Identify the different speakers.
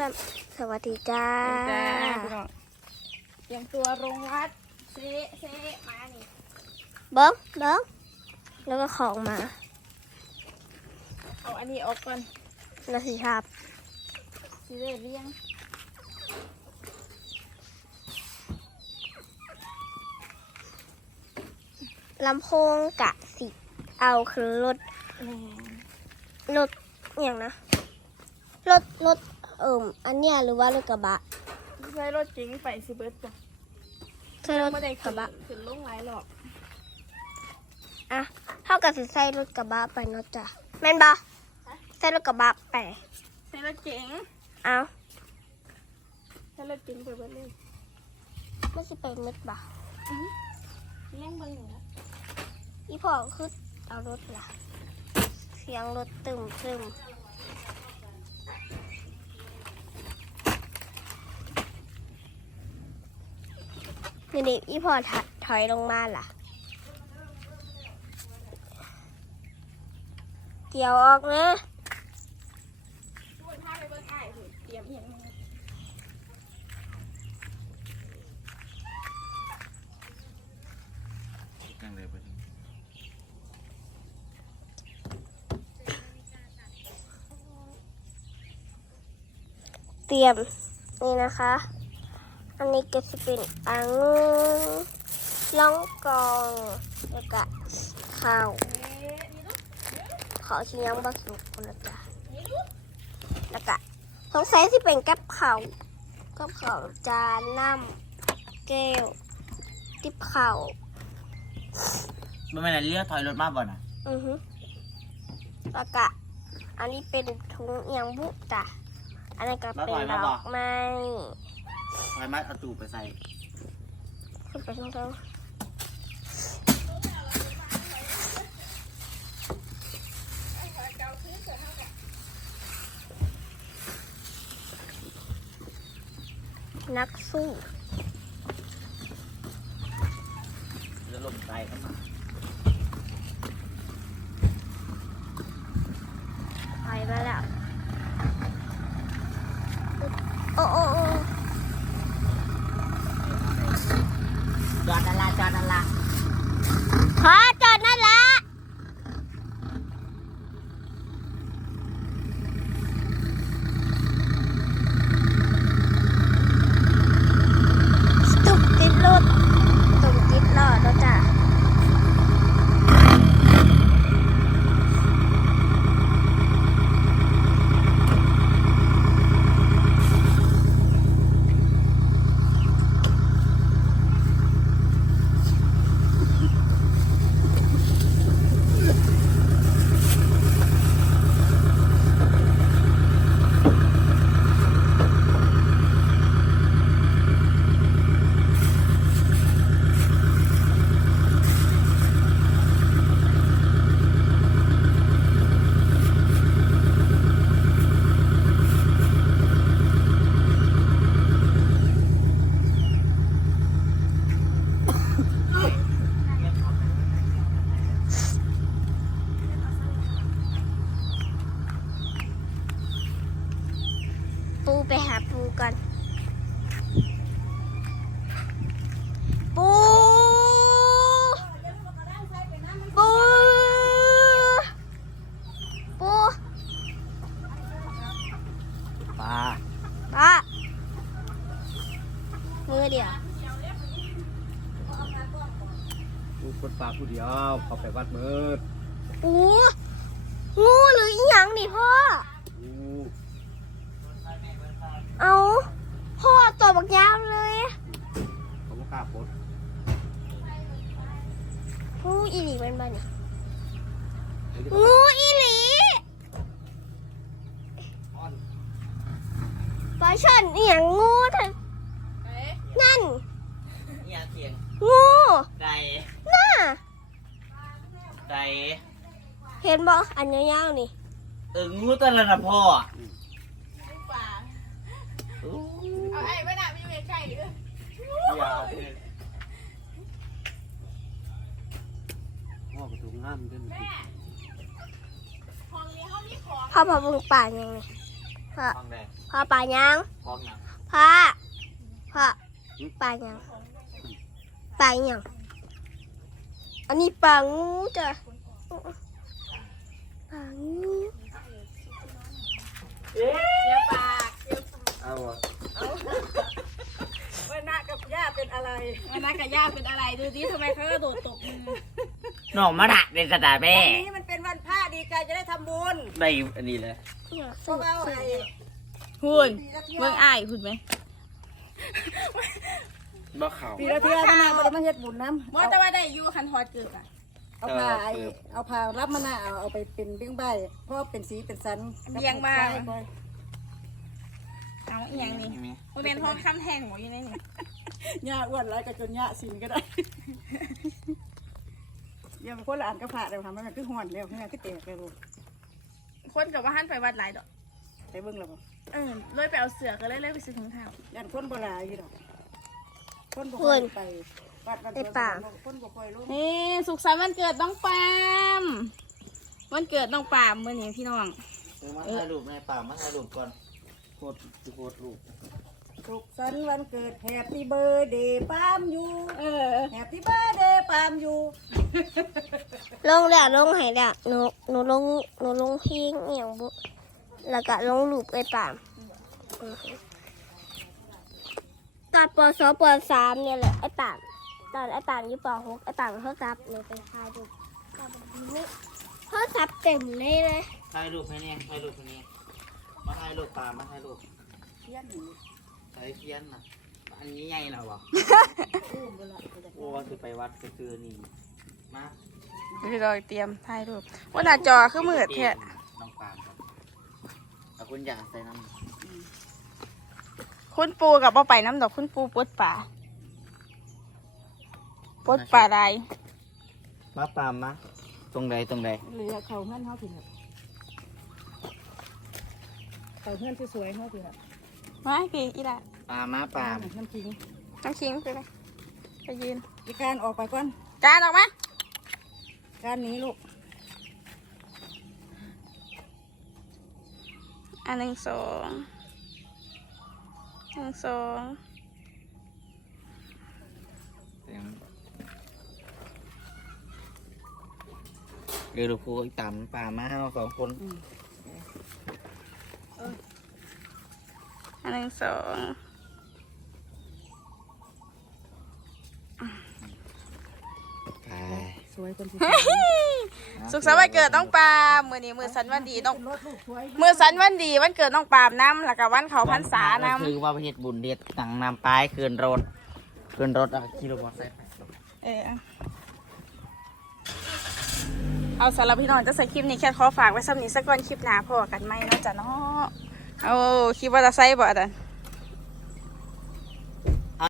Speaker 1: สวสวัสดีจ้า
Speaker 2: จ้าพี่น้องเตรียมตัวลงวัดเซเซมานี่
Speaker 1: เบิ้งเบิ้งแล้วก็ของมา
Speaker 2: เอาอันนี้ออกก่อน
Speaker 1: แล้วสิชาบ
Speaker 2: สิได้เลี้ยง
Speaker 1: ลำโพงกะสิ เอาคือรถ
Speaker 2: แหน่
Speaker 1: รถอหย่างนะรถรถ เอิ่มอันเนี้ยหรือว่ารถกระบะ
Speaker 2: ใช้รถจริงไปสิเบิร์ตจ้ะ
Speaker 1: ใช่รถ
Speaker 2: ไม่ได้
Speaker 1: ก
Speaker 2: ขึ้
Speaker 1: ระ
Speaker 2: น
Speaker 1: บะ
Speaker 2: ขึ้นลงหลายหรอก
Speaker 1: อะเท่ากับสิใส่รถกระบะไปเนาะจ้ะแม่นบอใส่รถกระบะไป
Speaker 2: ใช้รถเก๋ง
Speaker 1: เอา
Speaker 2: ใช้รถเก๋งไปเบิร์ตเลย
Speaker 1: ไม่สิเป็นมืดบ่
Speaker 2: เลี้ยงเบิ้งอยู่นะ
Speaker 1: อีพ่อคือเอารถล่ะเสียงรถตึมตึม นี่ดิอีพ่อถถอยลงมาล่ะ เกี่ยวออกนะ
Speaker 2: ช่วยพาไปเบิ้งอ้ายสิเตรียมอหย่างนี้
Speaker 3: นั่งเลยไปถึง
Speaker 1: เตรียมนี่นะคะ อันนี้ก็จะเป็นอังุ่นล่องกองแล้วก็ข้าว
Speaker 2: เอ๊ะนี่ลูก
Speaker 1: ขอชิยังบะสุกคนละจ้ะแล้วก็สงสัยที่เป็นกับเขาวกับเขาวจานน้ำแก้วติบเขาว
Speaker 3: มันไม่ได้เลี้ยวถอยรถมาบ่น่ะ
Speaker 1: อือฮึแล้วก็อันนี้เป็นถุงเอียงบุจ้ะอันนี้ก็เป็นดอกไม้
Speaker 3: ถอยมาเอาตู้ไปใส่
Speaker 1: ขึ้นไปทั้งๆนักสู้
Speaker 3: จะลงใส่เข้ามา
Speaker 1: ไปมาแล้ว โอ้โอ้โอ้
Speaker 3: จอด นั่นละจอดนั่นละ
Speaker 1: ขอจอดนั่นละสตุกติดรถตุกติดล้อแล้วจ้ะ ปูไปหาปู ก่อนปูปู ปู
Speaker 3: ปลา
Speaker 1: ป้ามือเดียว
Speaker 4: ลูกคนปลาผู้เดียวเขาไปวัดมืด
Speaker 1: ปูงูหรืออีหยังนี่พ่อ
Speaker 4: อู้
Speaker 1: เอาพ่อตัวบักยาวเลย
Speaker 4: เขาไม่กล้าโพส
Speaker 1: งูอีหลีเป็นบ้านี่
Speaker 4: เดี๋ยวจะ
Speaker 1: งูอีหลี
Speaker 4: อ้อน
Speaker 1: ปลาช่อนอีหยังงูเถอะ
Speaker 2: เอ๊ะ
Speaker 1: นั่น
Speaker 3: เนี่ยเสียง
Speaker 1: งู
Speaker 3: ใด
Speaker 1: น่า
Speaker 3: ใด
Speaker 1: เห็นบ่อันยาวๆนี่
Speaker 3: เอองูตัวนั้นนะพ่อ
Speaker 2: ลู เอาไอ้ไม่น่าม่อยู่ใกล้ๆหรือ
Speaker 3: อย่าเถอะ
Speaker 4: พ่อประตูงามเด่น
Speaker 2: แม่ห้องนี้ห้องนี้ของ
Speaker 1: พ่อพอบึงป่ายังไงพ่อ
Speaker 3: ฟังแดง
Speaker 1: พ่อปลายัง
Speaker 3: พร้อมยัง
Speaker 1: พ่อพ่อปลายังปลายังอันนี้ปลางูจ้ะปลางู
Speaker 2: เสียปากเสียปาก
Speaker 4: เอาอะ
Speaker 5: ว่าหน้ากับย่าเป็นอะไร
Speaker 2: มั นนักกับย่าเป็นอะไรดูดิทำไมเขากระโดดตกมือ
Speaker 3: น้องมาดักเด็นสตาร์แม่
Speaker 5: วันนี้มันเป็นวันพระดีใจจะได้ทำบุญ
Speaker 3: ได้อันนี้เลย
Speaker 1: เนี่ย
Speaker 5: พวกเราไอ้
Speaker 2: หุ่น
Speaker 5: ปีละเที่ย
Speaker 2: เบิ่งอ้ายหุ่นไหม
Speaker 3: บ่เข่า
Speaker 5: ปีละเที่ยวนั่นนะมันจะมาเฮ็ดบุญน้ำ
Speaker 2: ว่าแต่ว่าได้อยูคันฮอดเกิดอะ
Speaker 5: เอาผ้าไอ้เอาผ้ารับมาหน้าเอาเอาไปเป็นเบี้ยงใบเพราะเป็นสีเป็นสัน
Speaker 2: เลี้ยงมา
Speaker 5: ใช่บ่
Speaker 2: เอาอีหยังนี่มันเป็นทองคำแท่งหมดอยู่ในนี่
Speaker 5: ย่าอ้วนแล้วก็จนย่าสินก็ได้ยังคนละอ่านกระผาเดี๋ยวทำมันคือห่อนแล้วเนี่ยคือแตกเลยลูก
Speaker 2: คนกับว่าหันไปวัดหลายดอก
Speaker 5: ไปเบิ่งแล้วบ่
Speaker 2: เออเลยไปเอาเสือก็เลยเลยไปซื้อถุงเท้า
Speaker 5: ยันคนโบราณอยู่ดอกคนบ่ค่อยไปวัดวันเดียวคนบ่ค่อยรู้
Speaker 2: นี่สุขสันต์วันเกิดน้องปาล์มวันเกิดน้องปาล์มมื่อนี้พี่น้อง
Speaker 3: มาถ่ายรูปในป่ามาถ่ายรูปก่อน
Speaker 4: โคตรโคตรลูก
Speaker 5: สุขสันต์วันเกิดแฮปปี้เบ t ร์ a เดย์ปามอยู่
Speaker 2: เออ
Speaker 5: แฮปปี้เบ t ร์ a เดย์ปามอยู่
Speaker 1: ลงแล้วลงให้แล้วหนูหนูลงหนูลงเพลงเอียงบุแล้วก็ลงรูปไอ้ปามอือฮึตอนปสองปสามเนี่ยแหละไอ้ปามตอนไอ้ปามอยู่ปหกไอ้ปามเขาซับหนูไปถ่ายรูปเขาซับเต็มเลยเลย
Speaker 3: ถ่ายรูปให้เนี่ยถ่ายรูปให้เนี่ยมาถ่ายรูปป่ามาถ่ายรูป
Speaker 5: เพี้ยนหนู
Speaker 3: ถ่ายเทียนน่ะ อันนี้ใหญ่นะวะ
Speaker 5: อู้เวลาไปจาก
Speaker 3: โอ้คือไปวัดก็คือนี่ มา
Speaker 2: พี่เราเตรียมถ่ายรูปว่าหน้าจอคือมืดแท้
Speaker 3: น้องปามครับเอาคุณอยากใส่น้ำ
Speaker 2: คุณปูกับบ่ไปน้ำดอกคุณปูปวดป่าปวดป่าใด
Speaker 3: มาปามมาตรงใดตรงใด
Speaker 5: เหลือเขาเงื่อนเขาถึงแบบเขาเงื่อนสวยๆเขาถึงแบบ
Speaker 2: มาพี่อีละ
Speaker 3: ปามมาปาม
Speaker 5: น้ำจริง
Speaker 2: น้ำคิงไปเลยไปยืน
Speaker 5: อีการออกไปก่อน
Speaker 2: การออกมา
Speaker 5: การนี้ลูก
Speaker 2: อันหนึ่งสองหนึ่งสอง
Speaker 3: เดี๋ยวดูพูอีกต่ำปามมาเราสองคน
Speaker 2: อัน หนึ่งสอง
Speaker 3: ไป
Speaker 5: สวยคนที่
Speaker 2: สุขสันต์วันเกิดน้องปาล์มมือนี้มือสันวันดีน้อง
Speaker 5: รถลูกสวย
Speaker 2: มือสันวันดีวันเกิดน้องปาล์มน้ำแล้วก็วันเขาพรรษาน้
Speaker 3: คือว่าประเทศบุญเด็ดสั่งนำป้ายคืนรถคืนรถอะกิโลบอลใส่ไปำ
Speaker 2: เออเอาสำหรับพี่น้องจะใส่คลิปนี้แค่ขอฝากไว้สำหรับนี้สักก่อนคลิปหน้าพอกันไหมเนาะจ๊ะเนาะ เอาคลิปว่าจะใส่บ่อะ